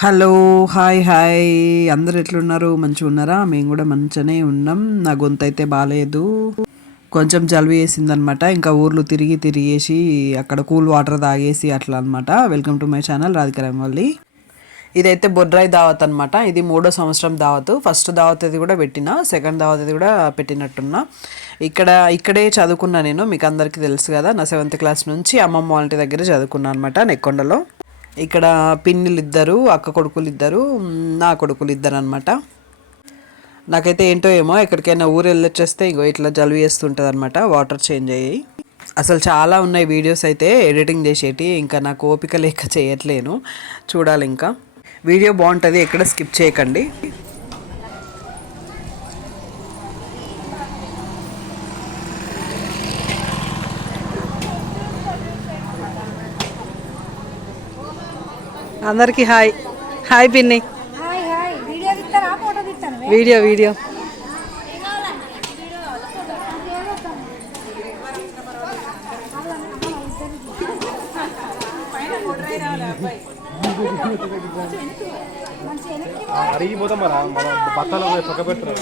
Hello hi hi. అందరు ఎట్లున్నారు? మంచిగా ఉన్నారా? మేము కూడా మంచిగానే ఉన్నాం. నా గొంతు అయితే బాగాలేదు కొంచెం జలుబు వేసిందనమాట ఇంకా ఊర్లు తిరిగి తిరిగేసి అక్కడ కూల్ వాటర్ తాగేసి అట్లా అనమాట. Welcome to my channel Radhika Rangavalli. ఇదైతే బొడ్రాయి దావత్ అనమాట. ఇది మూడో సంవత్సరం దావత్. ఫస్ట్ దావత్ అది కూడా పెట్టిన సెకండ్ దావత్ అది కూడా పెట్టినట్టున్నా. ఇక్కడ ఇక్కడే చదువుకున్నా నేను మీకు అందరికీ తెలుసు కదా. నా సెవెంత్ క్లాస్ నుంచి అమ్మమ్మ వాళ్ళ దగ్గర చదువుకున్నా అనమాట నెక్కొండలో. ఇక్కడ పిన్నులు ఇద్దరు అక్క కొడుకులు ఇద్దరు నా కొడుకులు ఇద్దరు అనమాట నాకైతే ఏంటో ఏమో ఎక్కడికైనా ఊరు వెళ్ళొచ్చేస్తే ఇంకో ఇట్లా జలుబు చేస్తుంటుంది అనమాట వాటర్ చేంజ్ అయ్యి. అసలు చాలా ఉన్నాయి వీడియోస్ అయితే ఎడిటింగ్ చేసేటి ఇంకా నాకు ఓపిక లేక చేయట్లేను. చూడాలి ఇంకా వీడియో బాగుంటుంది ఎక్కడ స్కిప్ చేయకండి. అందరికీ హాయ్. హాయ్ పిన్ని. వీడియో వీడియో అరిగిపోతాం మరి మన బత్తాలు పక్క పెడతారు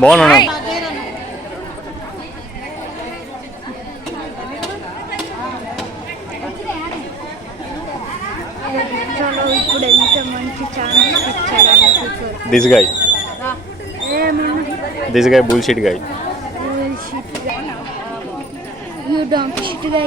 బాగున్నా చలో ఇప్పుడు ఎంత మంచి ఛానల్ ఇచ్చాడు this guy this guy bullshit guy you don't shit guy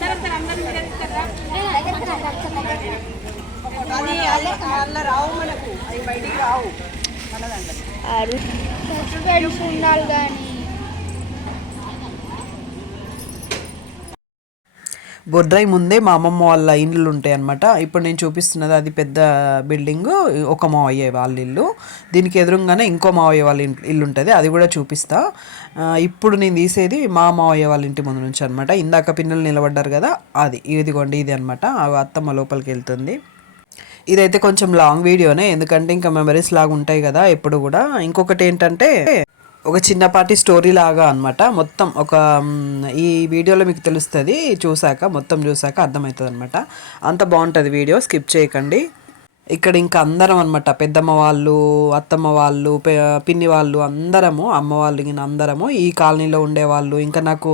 a bullshit guy, a Bunty bullshit. అరు ఉండాలి కానీ బొడ్రాయి ముందే మా అమ్మమ్మ వాళ్ళ ఇండ్లు ఉంటాయి అనమాట ఇప్పుడు నేను చూపిస్తున్నది అది పెద్ద బిల్డింగ్ ఒక మావయ్య వాళ్ళ ఇల్లు. దీనికి ఎదురుగానే ఇంకో మావయ్య వాళ్ళ ఇల్లు ఉంటుంది అది కూడా చూపిస్తా. ఇప్పుడు నేను తీసేది మా మావయ్య వాళ్ళ ఇంటి ముందు నుంచి అనమాట ఇందాక పిల్లలు నిలబడ్డారు కదా అది ఇదిగోండి ఇది అనమాట అత్తమ్మ లోపలికి వెళ్తుంది. ఇదైతే కొంచెం లాంగ్ వీడియోనే ఎందుకంటే ఇంకా మెమరీస్ లాగా ఉంటాయి కదా ఎప్పుడు కూడా. ఇంకొకటి ఏంటంటే ఒక చిన్నపాటి స్టోరీ లాగా అనమాట మొత్తం ఒక ఈ వీడియోలో మీకు తెలుస్తుంది చూసాక మొత్తం చూసాక అర్థమవుతుంది అనమాట అంత బాగుంటుంది వీడియో స్కిప్ చేయకండి. ఇక్కడ ఇంకా అందరం అనమాట పెద్దమ్మ వాళ్ళు అత్తమ్మ వాళ్ళు పిన్ని వాళ్ళు అందరము అమ్మ వాళ్ళు ఇంకా అందరము ఈ కాలనీలో ఉండేవాళ్ళు. ఇంకా నాకు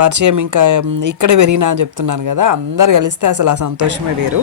పరిచయం ఇంకా ఇక్కడే పెరిగినా అని చెప్తున్నాను కదా అందరు కలిస్తే అసలు ఆ సంతోషమే వేరు.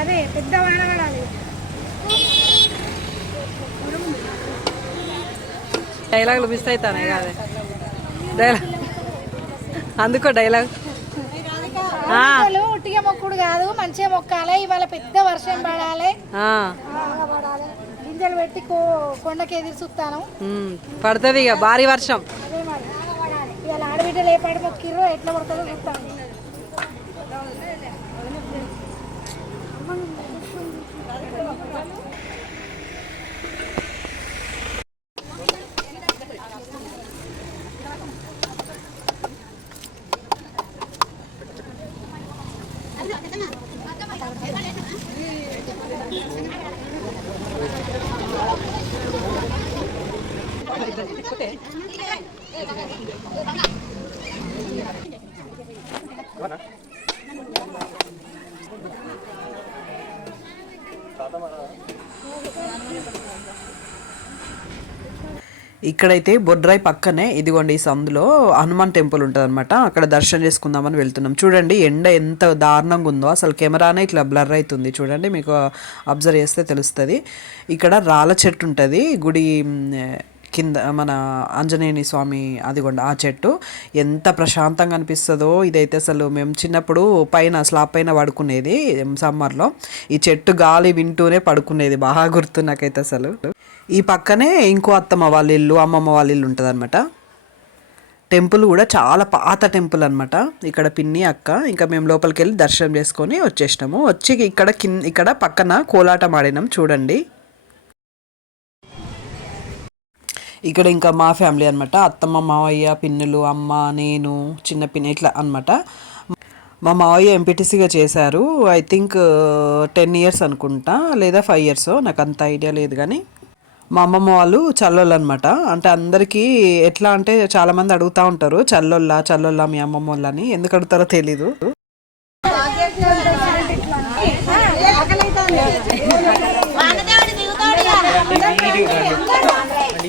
అదే పెద్ద వాడబడాలి డైలాగులు మిస్ అవుతానే కాదే. డైలాగ్ అందుకో డైలాగ్. ఉట్టిగా మొక్కుడు కాదు మంచిగా మొక్కాలి ఇవాళ పెద్ద వర్షం పడాలి. గింజలు పెట్టి కొండకి ఎదురు చూస్తాను పడుతుంది ఇక భారీ వర్షం. ఇలా ఆడబిడ్డలు ఏ పాట బతికిరో ఎట్లా పడుతుందో చూస్తాను ఇక్కడైతే బొడ్రాయి పక్కనే ఇదిగోండి ఈ సందులో హనుమాన్ టెంపుల్ ఉంటుంది అనమాట అక్కడ దర్శనం చేసుకుందామని వెళ్తున్నాం. చూడండి ఎండ ఎంత దారుణంగా ఉందో. అసలు కెమెరానే ఇట్లా బ్లర్ అవుతుంది చూడండి మీకు అబ్జర్వ్ చేస్తే తెలుస్తుంది. ఇక్కడ రాళ్ళ చెట్టు ఉంటుంది. గుడి కింద మన ఆంజనేయుని స్వామి అదిగోండి ఆ చెట్టు. ఎంత ప్రశాంతంగా అనిపిస్తుందో ఇదైతే అసలు మేము చిన్నప్పుడు పైన స్లాబ్ పైన పడుకునేది సమ్మర్లో. ఈ చెట్టు గాలి వింటూనే పడుకునేది బాగా గుర్తు నాకైతే అసలు. ఈ పక్కనే ఇంకో అత్తమ్మ వాళ్ళ ఇల్లు అమ్మమ్మ వాళ్ళ ఇల్లు ఉంటుంది అనమాట టెంపుల్ కూడా చాలా పాత టెంపుల్ అనమాట ఇక్కడ పిన్ని అక్క ఇంకా మేము లోపలికి వెళ్ళి దర్శనం చేసుకొని వచ్చేసినాము. వచ్చి ఇక్కడ కింద ఇక్కడ పక్కన కోలాటం ఆడినాం చూడండి. ఇక్కడ ఇంకా మా ఫ్యామిలీ అనమాట అత్తమ్మ మావయ్య పిన్నులు అమ్మ నేను చిన్న పిన్ని ఇట్లా అనమాట మా మావయ్య ఎంపీటీసీగా చేశారు. ఐ థింక్ టెన్ ఇయర్స్ అనుకుంటా లేదా ఫైవ్ ఇయర్స్ నాకు అంత ఐడియా లేదు కానీ మా అమ్మమ్మ వాళ్ళు చల్లోళ్ళు అనమాట అంటే అందరికీ ఎట్లా అంటే చాలామంది అడుగుతూ ఉంటారు చల్లోళ్ళ చల్లోళ్ళ మీ అమ్మమ్మ వాళ్ళని ఎందుకు అడుగుతారో తెలీదు.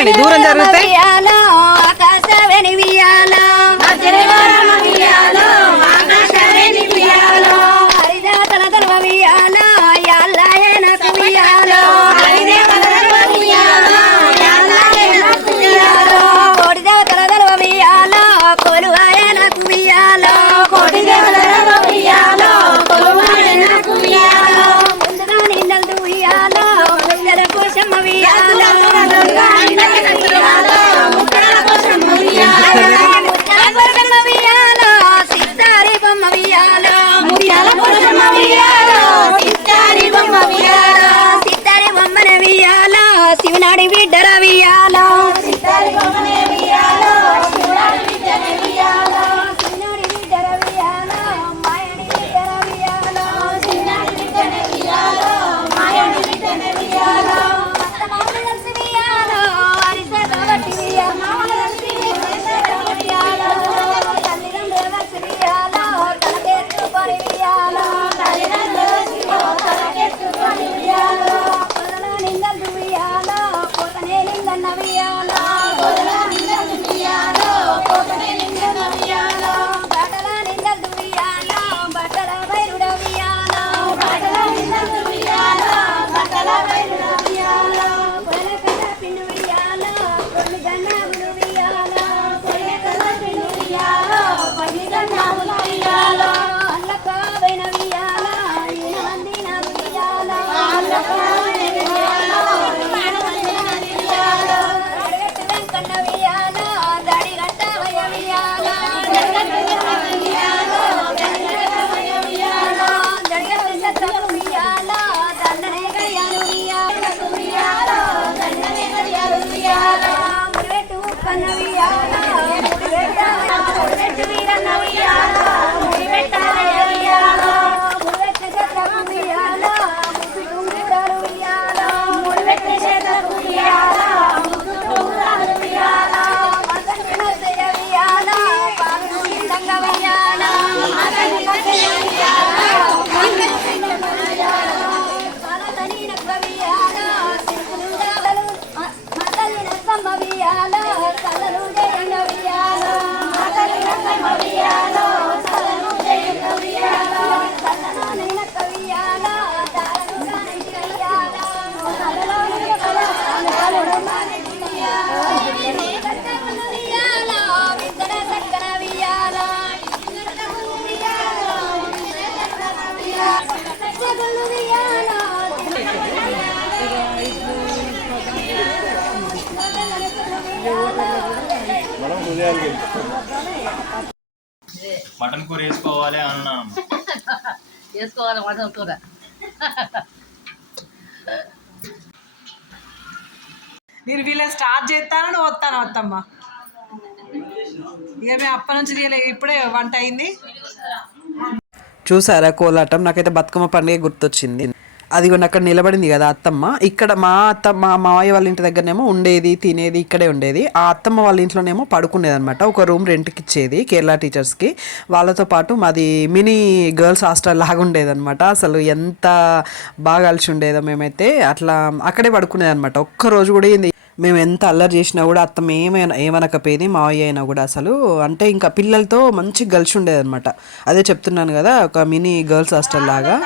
దూరం జరగండి దూరం జరిగితే Yeah. మటన్ కూర వేసుకోవాలి అన్నాం. వేసుకోవాలి మటన్ కూర. నేను వీళ్ళని స్టార్ట్ చేస్తానని వస్తాను వత్తమ్మ ఇక మేము అప్పటి నుంచి తీయలే ఇప్పుడే వంట అయింది. చూసారా కోలాటం? నాకైతే బతుకమ్మ పండుగ గుర్తొచ్చింది. అదిగోండి అక్కడ నిలబడింది కదా అత్తమ్మ. ఇక్కడ మా అత్త మా మావయ్య వాళ్ళ ఇంటి దగ్గరనేమో ఉండేది తినేది ఇక్కడే ఉండేది. ఆ అత్తమ్మ వాళ్ళ ఇంట్లోనేమో పడుకునేది అనమాట ఒక రూమ్ రెంట్కి ఇచ్చేది కేరళ టీచర్స్కి. వాళ్ళతో పాటు మాది మినీ గర్ల్స్ హాస్టల్ లాగా ఉండేది అనమాట అసలు ఎంత బాగా కలిసి ఉండేదో మేమైతే అట్లా అక్కడే పడుకునేది అనమాట ఒక్క రోజు కూడా ఏంది మేము ఎంత అల్లరి చేసినా కూడా అత్తమ్మ ఏమైనా ఏమనకపోయేది మావయ్య అయినా కూడా అసలు. అంటే ఇంకా పిల్లలతో మంచి కలిసి ఉండేది అనమాట అదే చెప్తున్నాను కదా ఒక మినీ గర్ల్స్ హాస్టల్ లాగా.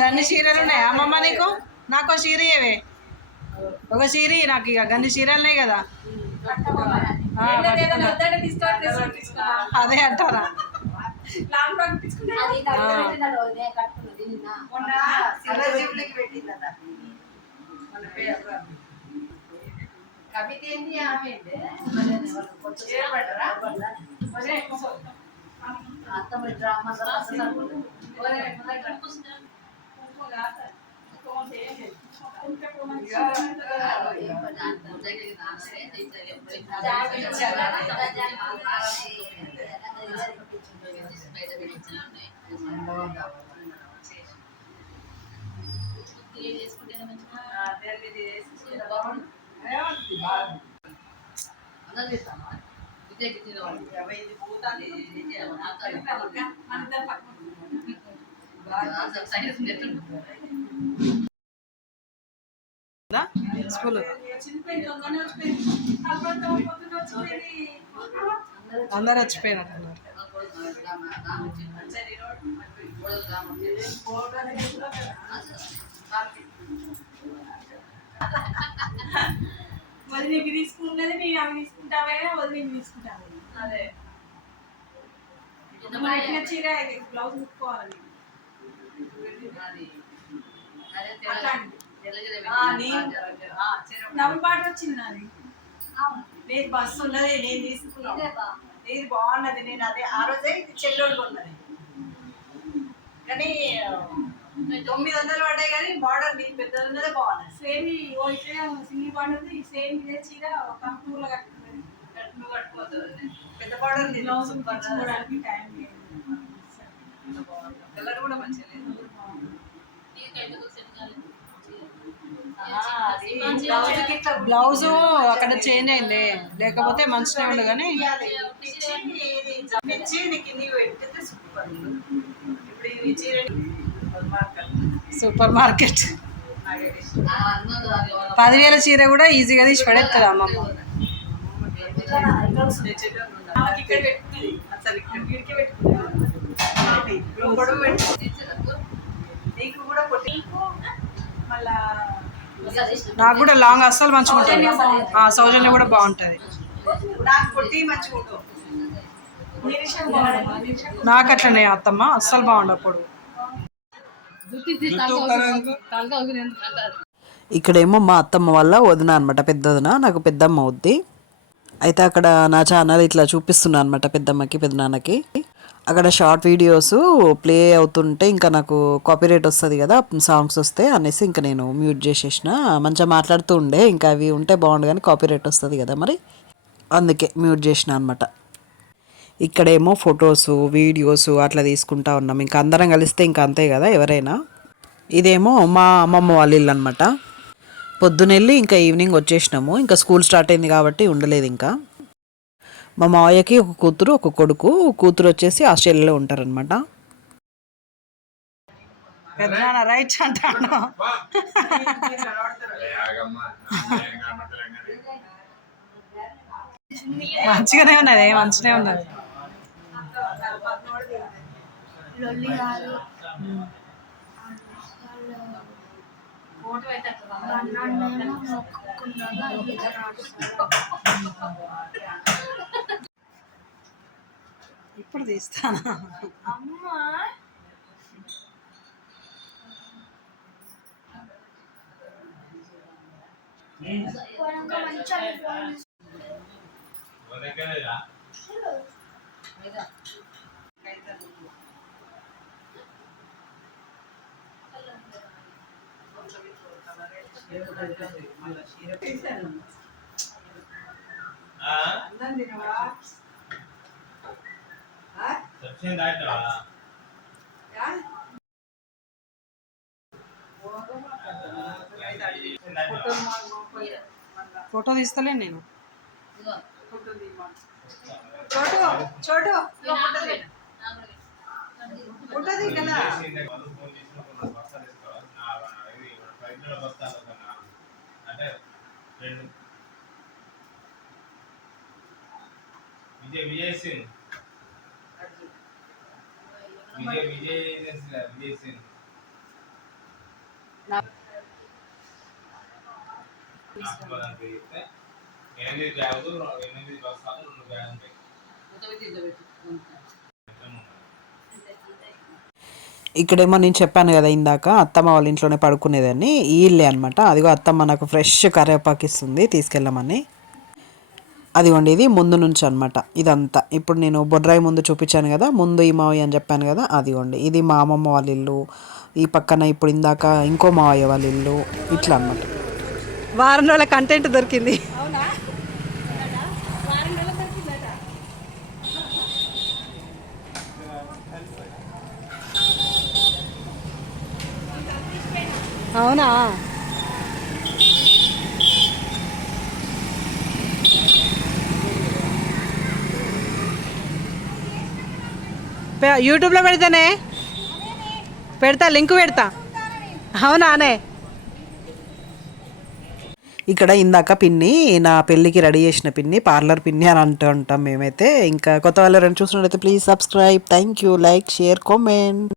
గన్ని చీరలు ఉన్నాయా? అమ్మమ్మ నీకు? నాకు చీర ఇవే ఒక చీర నాకు ఇక. గన్ని చీరలున్నాయి కదా. అదే అంటారా? చేసుకుంటే బాగుంది అందరూ చేస్తామా స్కూల్ అందరు వచ్చిపోయినట్టు అన్నారు Ha ha ha ha. వదిలి ఇవి తీసుకుంటేది నేను అవి తీసుకుంటావే వదిలి ఇవి తీసుకుంటావే అదే. బయట చీర బ్లౌజ్ ముట్టుకోవాలి డబుల్ పాట వచ్చింది నాది. లేదు బస్సు ఉన్నది నేను తీసుకున్నాను. ఇది బాగున్నది నేను అదే ఆ రోజే ఇది చెల్లోడు ఉన్నది కానీ తొమ్మిది వందలు పడ్డాయి కానీ బార్డర్ పెద్దది ఉన్నదే బాగున్నది సేమ్ ఓ ఇట్లనే సింగిల్ పాట ఉంది సేమ్ ఇదే చీర కట్టుకున్నది. కట్టుకోవద్దు పెద్ద బార్డర్ బ్లౌజ్ కుట్టుకోవడానికి టైం లేదు. కలర్ కూడా మంచిగా లేదు. బ్లౌజ్ అక్కడ చేంజ్ అయింది. లేకపోతే మంచిగా ఉండు కానీ పెట్టితే సూపర్ ఇప్పుడు చీర సూపర్ మార్కెట్. పదివేల చీర కూడా ఈజీగా తీసి పడేస్తుంది అమ్మమ్మ నాకు కూడా లాంగ్ అస్సలు మంచిగా ఉంటుంది సౌజన్య కూడా బాగుంటుంది. నాకు అట్లనే అత్తమ్మ అస్సలు బాగుండకూడదు ఇక్కడేమో మా అత్తమ్మ వల్ల వదిన అనమాట పెద్ద వదిన నాకు పెద్దమ్మ అవుద్ది అయితే అక్కడ నా ఛానల్ ఇట్లా చూపిస్తున్నా అనమాట పెద్దమ్మకి పెద్దనాన్నకి అక్కడ షార్ట్ వీడియోస్ ప్లే అవుతుంటే ఇంకా నాకు కాపీరైట్ వస్తుంది కదా సాంగ్స్ వస్తే అనేసి ఇంకా నేను మ్యూట్ చేసేసిన. మంచిగా మాట్లాడుతూ ఉండే ఇంకా అవి ఉంటే బాగుండు కానీ కాపీరైట్ వస్తుంది కదా మరి. అందుకే మ్యూట్ చేసిన అనమాట ఇక్కడేమో ఫొటోస్ వీడియోస్ అట్లా తీసుకుంటా ఉన్నాం. ఇంకా అందరం కలిస్తే ఇంకా అంతే కదా ఎవరైనా? ఇదేమో మా అమ్మమ్మ వాళ్ళ ఇల్లు అనమాట పొద్దునెళ్ళి ఇంకా ఈవినింగ్ వచ్చేసినాము. ఇంకా స్కూల్ స్టార్ట్ అయింది కాబట్టి ఉండలేదు ఇంకా. మా మావయ్యకి ఒక కూతురు ఒక కొడుకు. కూతురు వచ్చేసి ఆస్ట్రేలియాలో ఉంటారనమాట రైట్ అంటాను. మంచిగానే ఉన్నది మంచిగానే ఉన్నది. ఇప్పుడు తీస్తాను? సచిన్ దాటినా ఫోటో తీస్తలే నేను. చోటు చోటు ఉంటుంది కదా. రెండు. విజయ్ విజయ్ సింగ్. విజయ్ విజయ్ విజయ్ సింగ్. ఎనిమిది బ్యాగులు ఎనిమిది బస్తాలు రెండు బ్యాగులు ఉంటాయి. ఇక్కడేమో నేను చెప్పాను కదా ఇందాక అత్తమ్మ వాళ్ళ ఇంట్లోనే పడుకునేదని ఈ ఇల్లే అనమాట అదిగో అత్తమ్మ నాకు ఫ్రెష్ కరివేపాకు ఇస్తుంది తీసుకెళ్ళమని. అదిగోండి ఇది ముందు నుంచి అనమాట ఇదంతా. ఇప్పుడు నేను బొడ్రాయి ముందు చూపించాను కదా ముందు ఈ మావయ్య అని చెప్పాను కదా అదిగోండి. ఇది మా అమ్మమ్మ వాళ్ళ ఇల్లు. ఈ పక్కన ఇప్పుడు ఇందాక ఇంకో మావయ్య వాళ్ళ ఇల్లు. ఇట్లా అనమాట వారం రోజుల కంటెంట్ దొరికింది. అవునా? యూట్యూబ్లో పెడతానే? పెడతా లింక్ పెడతా. అవునానే ఇక్కడ ఇందాక పిన్ని నా పెళ్ళికి రెడీ చేసిన పిన్ని పార్లర్ పిన్ని అని అంటూ ఉంటాం మేమైతే. ఇంకా కొత్త వాళ్ళు ఎవరైనా చూసినట్లయితే please subscribe. Thank you like share comment